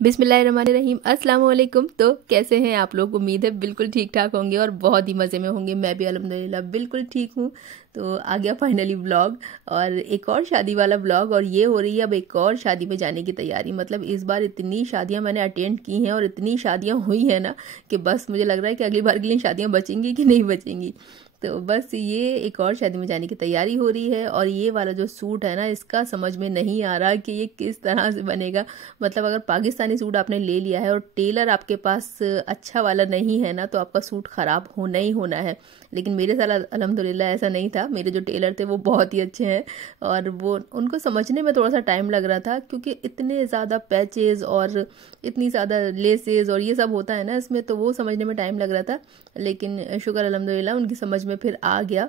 बिस्मिल्लाहिर्रहमानिर्रहीम। अस्सलाम वालेकुम। तो कैसे हैं आप लोग? उम्मीद है बिल्कुल ठीक ठाक होंगे और बहुत ही मज़े में होंगे। मैं भी अल्हम्दुलिल्लाह बिल्कुल ठीक हूँ। तो आ गया फाइनली व्लॉग, और एक और शादी वाला व्लॉग, और ये हो रही है अब एक और शादी में जाने की तैयारी। मतलब इस बार इतनी शादियां मैंने अटेंड की हैं और इतनी शादियां हुई हैं ना कि बस मुझे लग रहा है कि अगली बार के लिए शादियां बचेंगी कि नहीं बचेंगी। तो बस ये एक और शादी में जाने की तैयारी हो रही है। और ये वाला जो सूट है ना, इसका समझ में नहीं आ रहा कि ये किस तरह से बनेगा। मतलब अगर पाकिस्तानी सूट आपने ले लिया है और टेलर आपके पास अच्छा वाला नहीं है ना, तो आपका सूट ख़राब होना ही होना है। लेकिन मेरे साथ अल्हम्दुलिल्लाह ऐसा नहीं था। मेरे जो टेलर थे वो बहुत ही अच्छे हैं, और वो उनको समझने में थोड़ा सा टाइम लग रहा था, क्योंकि इतने ज़्यादा पैचेस और इतनी ज़्यादा लेसेस और ये सब होता है ना इसमें, तो वो समझने में टाइम लग रहा था। लेकिन शुक्र अल्हम्दुलिल्लाह उनकी समझ में फिर आ गया।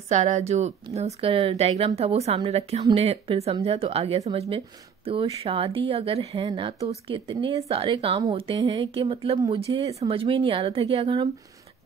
सारा जो उसका डायग्राम था वो सामने रख के हमने फिर समझा, तो आ गया समझ में। तो शादी अगर है ना, तो उसके इतने सारे काम होते हैं कि मतलब मुझे समझ में ही नहीं आ रहा था कि अगर हम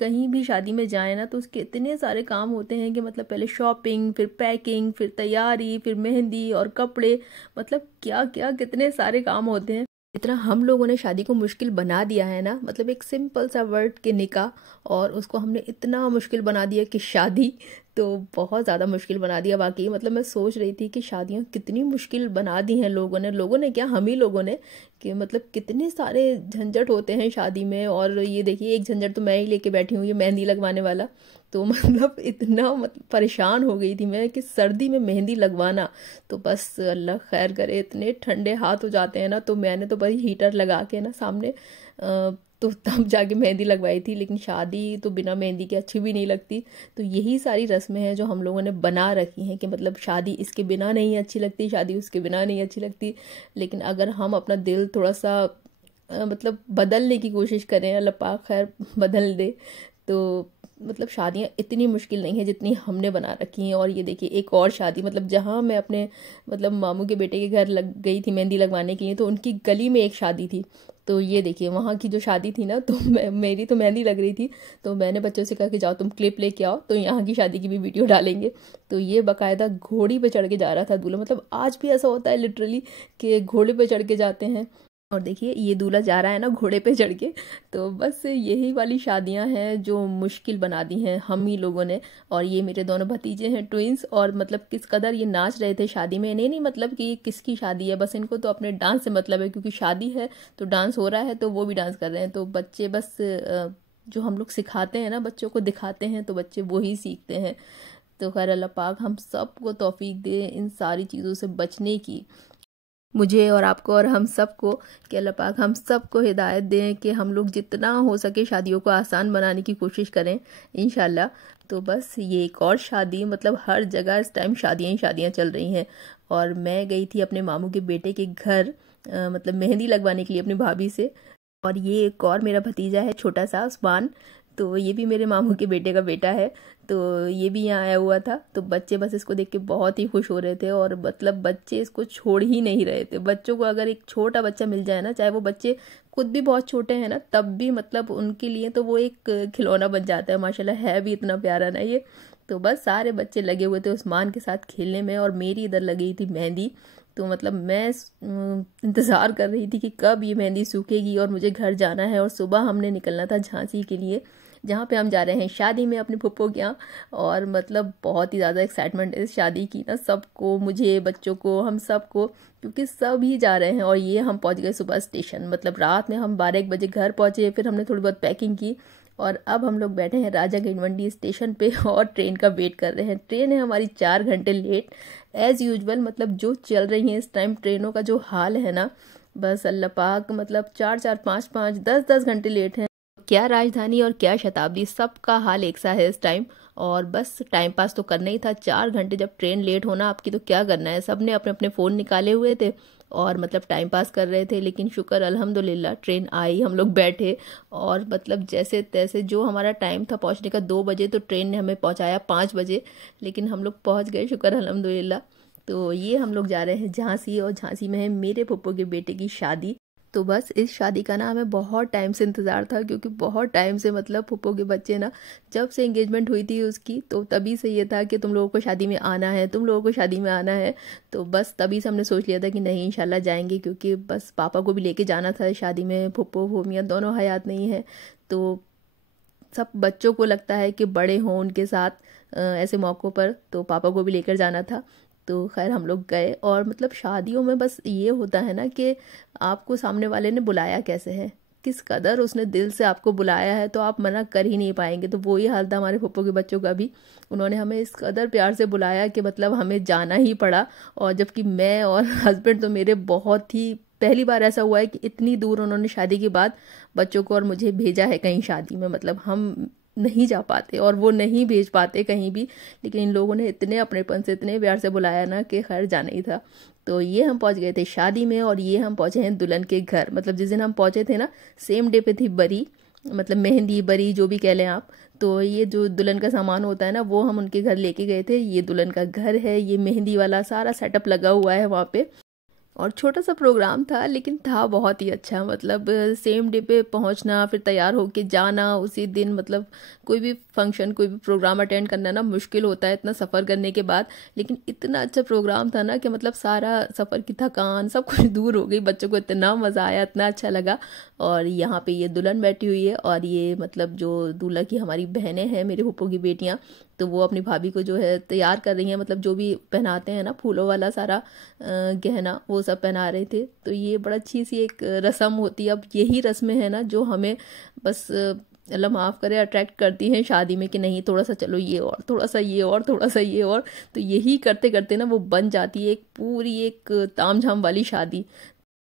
कहीं भी शादी में जाएं ना, तो उसके इतने सारे काम होते हैं कि मतलब पहले शॉपिंग, फिर पैकिंग, फिर तैयारी, फिर मेहंदी और कपड़े। मतलब क्या क्या कितने सारे काम होते हैं। इतना हम लोगों ने शादी को मुश्किल बना दिया है ना। मतलब एक सिंपल सा वर्ड के निकाह, और उसको हमने इतना मुश्किल बना दिया कि शादी। तो बहुत ज़्यादा मुश्किल बना दिया वाकई। मतलब मैं सोच रही थी कि शादियाँ कितनी मुश्किल बना दी हैं लोगों ने क्या, हम ही लोगों ने। कि मतलब कितने सारे झंझट होते हैं शादी में। और ये देखिए, एक झंझट तो मैं ही लेके बैठी हूँ, ये मेहंदी लगवाने वाला। तो मतलब इतना मतलब परेशान हो गई थी मैं कि सर्दी में मेहंदी लगवाना, तो बस अल्लाह खैर करे। इतने ठंडे हाथ हो जाते हैं ना, तो मैंने तो बस हीटर लगा के ना सामने तो तब जाके मेहंदी लगवाई थी। लेकिन शादी तो बिना मेहंदी के अच्छी भी नहीं लगती। तो यही सारी रस्में हैं जो हम लोगों ने बना रखी हैं कि मतलब शादी इसके बिना नहीं अच्छी लगती, शादी उसके बिना नहीं अच्छी लगती। लेकिन अगर हम अपना दिल थोड़ा सा मतलब बदलने की कोशिश करें, अल्लाह पाक खैर बदल दे, तो मतलब शादियाँ इतनी मुश्किल नहीं है जितनी हमने बना रखी हैं। और ये देखिए एक और शादी, मतलब जहाँ मैं अपने मतलब मामू के बेटे के घर लग गई थी मेहंदी लगवाने के लिए, तो उनकी गली में एक शादी थी। तो ये देखिए वहाँ की जो शादी थी ना, तो मेरी तो मेहंदी लग रही थी। तो मैंने बच्चों से कहा कि जाओ तुम क्लिप लेके आओ, तो यहाँ की शादी की भी वीडियो डालेंगे। तो ये बाकायदा घोड़ी पे चढ़ के जा रहा था दूल्हा। मतलब आज भी ऐसा होता है लिटरली कि घोड़े पे चढ़ के जाते हैं। और देखिए ये दूल्हा जा रहा है ना घोड़े पे चढ़ के। तो बस यही वाली शादियां हैं जो मुश्किल बना दी हैं हम ही लोगों ने। और ये मेरे दोनों भतीजे हैं, ट्विंस। और मतलब किस कदर ये नाच रहे थे शादी में। नहीं नहीं, मतलब कि ये किसकी शादी है, बस इनको तो अपने डांस से मतलब है, क्योंकि शादी है तो डांस हो रहा है, तो वो भी डांस कर रहे हैं। तो बच्चे बस जो हम लोग सिखाते हैं ना, बच्चों को दिखाते हैं, तो बच्चे वही सीखते हैं। तो खैर अल्लाह पाक हम सबको तौफीक दे इन सारी चीज़ों से बचने की, मुझे और आपको और हम सबको। कि अल्लाह पाक हम सबको हिदायत दें कि हम लोग जितना हो सके शादियों को आसान बनाने की कोशिश करें इंशाल्लाह। तो बस ये एक और शादी, मतलब हर जगह इस टाइम शादियां ही शादियां चल रही हैं। और मैं गई थी अपने मामू के बेटे के घर मतलब मेहंदी लगवाने के लिए अपनी भाभी से। और ये एक और मेरा भतीजा है छोटा सा उस्मान, तो ये भी मेरे मामू के बेटे का बेटा है। तो ये भी यहाँ आया हुआ था। तो बच्चे बस इसको देख के बहुत ही खुश हो रहे थे, और मतलब बच्चे इसको छोड़ ही नहीं रहे थे। बच्चों को अगर एक छोटा बच्चा मिल जाए ना, चाहे वो बच्चे खुद भी बहुत छोटे हैं ना, तब भी मतलब उनके लिए तो वो एक खिलौना बन जाता है। माशाल्लाह है भी इतना प्यारा ना ये। तो बस सारे बच्चे लगे हुए थे उस्मान के साथ खेलने में, और मेरी इधर लगी थी मेहंदी। तो मतलब मैं इंतज़ार कर रही थी कि कब ये मेहंदी सूखेगी और मुझे घर जाना है। और सुबह हमने निकलना था झांसी के लिए, जहाँ पे हम जा रहे हैं शादी में अपने फूफो के यहाँ। और मतलब बहुत ही ज़्यादा एक्साइटमेंट है इस शादी की ना, सबको, मुझे, बच्चों को, हम सबको, क्योंकि सब ही जा रहे हैं। और ये हम पहुँच गए सुबह स्टेशन, मतलब रात में हम 12-1 बजे घर पहुँचे। फिर हमने थोड़ी बहुत पैकिंग की, और अब हम लोग बैठे हैं राजा गिनवंडी स्टेशन पे और ट्रेन का वेट कर रहे हैं। ट्रेन है हमारी 4 घंटे लेट एज़ यूजुअल। मतलब जो चल रही है इस टाइम ट्रेनों का जो हाल है ना, बस अल्लाह पाक, मतलब 4-4, 5-5, 10-10 घंटे लेट हैं। क्या राजधानी और क्या शताब्दी, सबका हाल एक सा है इस टाइम। और बस टाइम पास तो करना ही था। 4 घंटे जब ट्रेन लेट होना आपकी, तो क्या करना है, सब ने अपने अपने फ़ोन निकाले हुए थे और मतलब टाइम पास कर रहे थे। लेकिन शुक्र अल्हम्दुलिल्लाह ट्रेन आई, हम लोग बैठे, और मतलब जैसे तैसे जो हमारा टाइम था पहुंचने का 2 बजे, तो ट्रेन ने हमें पहुंचाया 5 बजे। लेकिन हम लोग पहुंच गए शुक्र अल्हम्दुलिल्लाह। तो ये हम लोग जा रहे हैं झांसी, और झांसी में है मेरे फूफो के बेटे की शादी। तो बस इस शादी का ना हमें बहुत टाइम से इंतज़ार था, क्योंकि बहुत टाइम से मतलब फूफो के बच्चे ना, जब से एंगेजमेंट हुई थी उसकी, तो तभी से ये था कि तुम लोगों को शादी में आना है, तुम लोगों को शादी में आना है। तो बस तभी से हमने सोच लिया था कि नहीं इंशाल्लाह जाएंगे, क्योंकि बस पापा को भी लेके जाना था शादी में। फूफो फूफियाँ दोनों हयात नहीं है, तो सब बच्चों को लगता है कि बड़े हों उनके साथ ऐसे मौक़ों पर, तो पापा को भी लेकर जाना था। तो खैर हम लोग गए, और मतलब शादियों में बस ये होता है ना कि आपको सामने वाले ने बुलाया कैसे है, किस कदर उसने दिल से आपको बुलाया है, तो आप मना कर ही नहीं पाएंगे। तो वही हाल था हमारे फूफो के बच्चों का भी। उन्होंने हमें इस कदर प्यार से बुलाया कि मतलब हमें जाना ही पड़ा। और जबकि मैं और हस्बैंड तो मेरे बहुत ही पहली बार ऐसा हुआ है कि इतनी दूर उन्होंने शादी के बाद बच्चों को और मुझे भेजा है कहीं शादी में। मतलब हम नहीं जा पाते और वो नहीं भेज पाते कहीं भी, लेकिन इन लोगों ने इतने अपनेपन से इतने प्यार से बुलाया ना कि खैर जाना ही था। तो ये हम पहुंच गए थे शादी में, और ये हम पहुंचे हैं दुल्हन के घर। मतलब जिस दिन हम पहुंचे थे ना, सेम डे पे थी बरी, मतलब मेहंदी बरी जो भी कह लें आप। तो ये जो दुल्हन का सामान होता है ना, वो हम उनके घर लेके गए थे। ये दुल्हन का घर है, ये मेहंदी वाला सारा सेटअप लगा हुआ है वहाँ पे। और छोटा सा प्रोग्राम था, लेकिन था बहुत ही अच्छा। मतलब सेम डे पे पहुंचना, फिर तैयार होके जाना उसी दिन। मतलब कोई भी फंक्शन, कोई भी प्रोग्राम अटेंड करना ना मुश्किल होता है इतना सफ़र करने के बाद, लेकिन इतना अच्छा प्रोग्राम था ना कि मतलब सारा सफ़र की थकान सब कुछ दूर हो गई। बच्चों को इतना मज़ा आया, इतना अच्छा लगा। और यहाँ पे ये दुल्हन बैठी हुई है, और ये मतलब जो दूल्हा की हमारी बहनें हैं, मेरे फूफो की बेटियाँ, तो वो अपनी भाभी को जो है तैयार कर रही हैं। मतलब जो भी पहनाते हैं ना फूलों वाला सारा गहना, वो सब पहना रहे थे। तो ये बड़ा अच्छी सी एक रस्म होती है। अब यही रस्में हैं ना जो हमें बस अल्लाह माफ़ करे अट्रैक्ट करती हैं शादी में, कि नहीं थोड़ा सा चलो ये और थोड़ा सा ये और थोड़ा सा ये और। तो यही करते करते ना वो बन जाती है एक पूरी एक ताम झाम वाली शादी।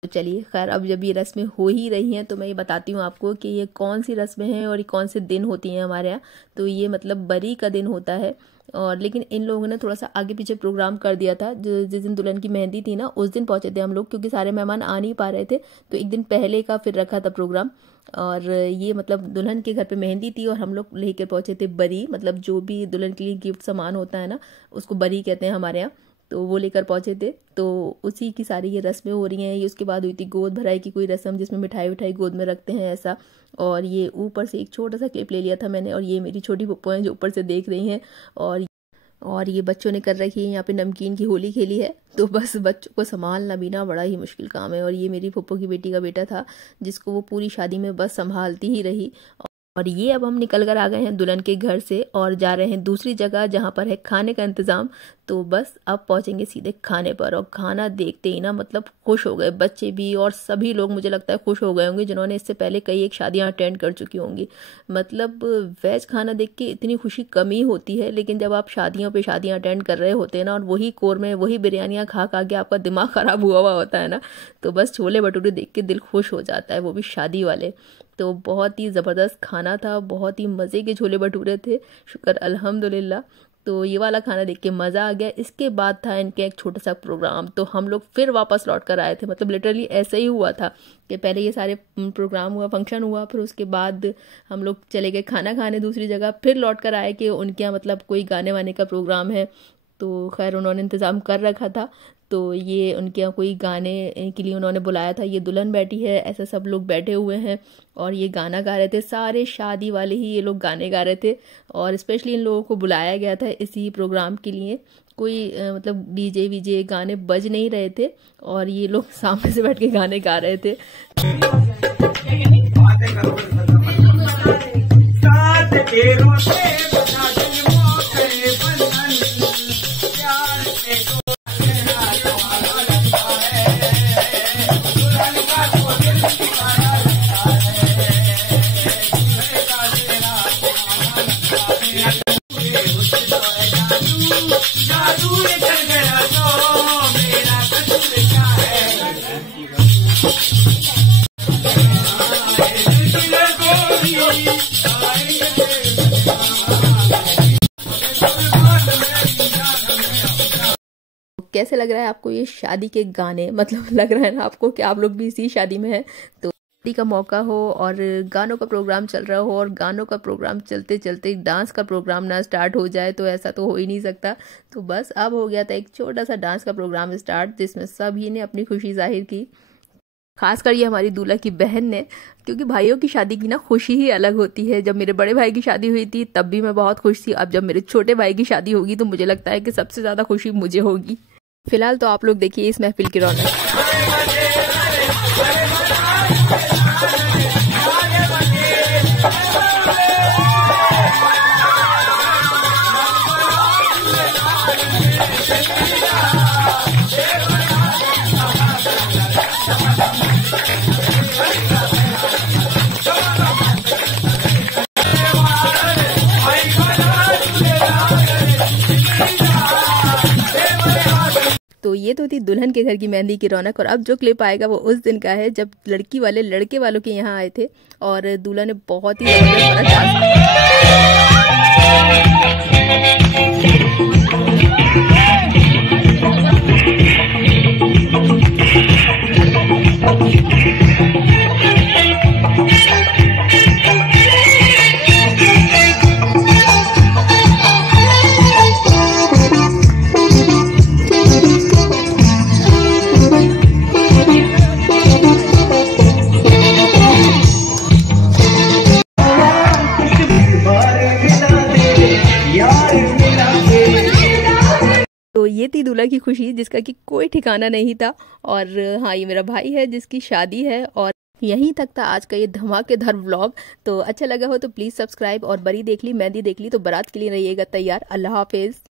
तो चलिए खैर, अब जब ये रस्में हो ही रही हैं तो मैं ये बताती हूँ आपको कि ये कौन सी रस्में हैं और ये कौन से दिन होती हैं हमारे यहाँ। तो ये मतलब बरी का दिन होता है। और लेकिन इन लोगों ने थोड़ा सा आगे पीछे प्रोग्राम कर दिया था। जो जिस दिन दुल्हन की मेहंदी थी ना, उस दिन पहुंचे थे हम लोग, क्योंकि सारे मेहमान आ नहीं पा रहे थे। तो एक दिन पहले का फिर रखा था प्रोग्राम। और ये मतलब दुल्हन के घर पे मेहंदी थी, और हम लोग लेकर पहुंचे थे बरी। मतलब जो भी दुल्हन के लिए गिफ्ट सामान होता है ना, उसको बरी कहते हैं हमारे यहाँ। तो वो लेकर पहुंचे थे। तो उसी की सारी ये रस्में हो रही हैं। ये उसके बाद हुई थी गोद भराई की कोई रस्म, जिसमें मिठाई विठाई गोद में रखते हैं ऐसा। और ये ऊपर से एक छोटा सा क्लिप ले लिया था मैंने, और ये मेरी छोटी पप्पो हैं जो ऊपर से देख रही हैं। और ये बच्चों ने कर रखी है यहाँ पे नमकीन की होली खेली है। तो बस बच्चों को संभालना भी ना बड़ा ही मुश्किल काम है। और ये मेरी फूफो की बेटी का बेटा था, जिसको वो पूरी शादी में बस संभालती ही रही। और ये अब हम निकल कर आ गए हैं दुल्हन के घर से, और जा रहे हैं दूसरी जगह जहाँ पर है खाने का इंतज़ाम। तो बस अब पहुँचेंगे सीधे खाने पर। और खाना देखते ही ना मतलब खुश हो गए बच्चे भी, और सभी लोग मुझे लगता है खुश हो गए होंगे जिन्होंने इससे पहले कई एक शादियाँ अटेंड कर चुकी होंगी। मतलब वेज खाना देख के इतनी खुशी कम ही होती है, लेकिन जब आप शादियों पे शादियाँ अटेंड कर रहे होते हैं ना, और वही कोरमे वही बिरयानियाँ खा खा के आपका दिमाग ख़राब हुआ हुआ होता है ना, तो बस छोले भटूरे देख के दिल खुश हो जाता है, वो भी शादी वाले। तो बहुत ही ज़बरदस्त खाना था, बहुत ही मज़े के छोले भटूरे थे, शुक्र अल्हम्दुलिल्लाह। तो ये वाला खाना देख के मज़ा आ गया। इसके बाद था इनके एक छोटा सा प्रोग्राम, तो हम लोग फिर वापस लौट कर आए थे। मतलब लिटरली ऐसे ही हुआ था कि पहले ये सारे प्रोग्राम हुआ, फंक्शन हुआ, फिर उसके बाद हम लोग चले गए खाना खाने दूसरी जगह, फिर लौट कर आए कि उनके यहाँ मतलब कोई गाने वाने का प्रोग्राम है। तो खैर उन्होंने इंतज़ाम कर रखा था। तो ये उनके यहाँ कोई गाने के लिए उन्होंने बुलाया था। ये दुल्हन बैठी है, ऐसे सब लोग बैठे हुए हैं, और ये गाना गा रहे थे। सारे शादी वाले ही ये लोग गाने गा रहे थे, और स्पेशली इन लोगों को बुलाया गया था इसी प्रोग्राम के लिए। कोई मतलब डीजे वीजे गाने बज नहीं रहे थे, और ये लोग सामने से बैठ के गाने गा रहे थे। कैसे लग रहा है आपको ये शादी के गाने? मतलब लग रहा है ना आपको कि आप लोग भी इसी शादी में हैं। तो शादी का मौका हो और गानों का प्रोग्राम चल रहा हो, और गानों का प्रोग्राम चलते चलते डांस का प्रोग्राम ना स्टार्ट हो जाए, तो ऐसा तो हो ही नहीं सकता। तो बस अब हो गया था एक छोटा सा डांस का प्रोग्राम स्टार्ट, जिसमें सभी ने अपनी खुशी जाहिर की। खासकर ये हमारी दूल्हा की बहन ने, क्योंकि भाइयों की शादी की ना खुशी ही अलग होती है। जब मेरे बड़े भाई की शादी हुई थी तब भी मैं बहुत खुश थी, अब जब मेरे छोटे भाई की शादी होगी तो मुझे लगता है कि सबसे ज़्यादा खुशी मुझे होगी। फिलहाल तो आप लोग देखिए इस महफिल की रौनक। तो ये तो थी दुल्हन के घर की मेहंदी की रौनक। और अब जो क्लिप आएगा वो उस दिन का है जब लड़की वाले लड़के वालों के यहाँ आए थे और दूल्हा ने बहुत ही जबरदस्त बड़ा डांस। तो ये थी दूल्हा की खुशी जिसका कि कोई ठिकाना नहीं था। और हाँ, ये मेरा भाई है जिसकी शादी है। और यहीं तक था आज का ये धमाकेदार व्लॉग। तो अच्छा लगा हो तो प्लीज़ सब्सक्राइब, और बरी देख ली, मेहंदी देख ली तो बारात के लिए रहिएगा तैयार। अल्लाह हाफिज़।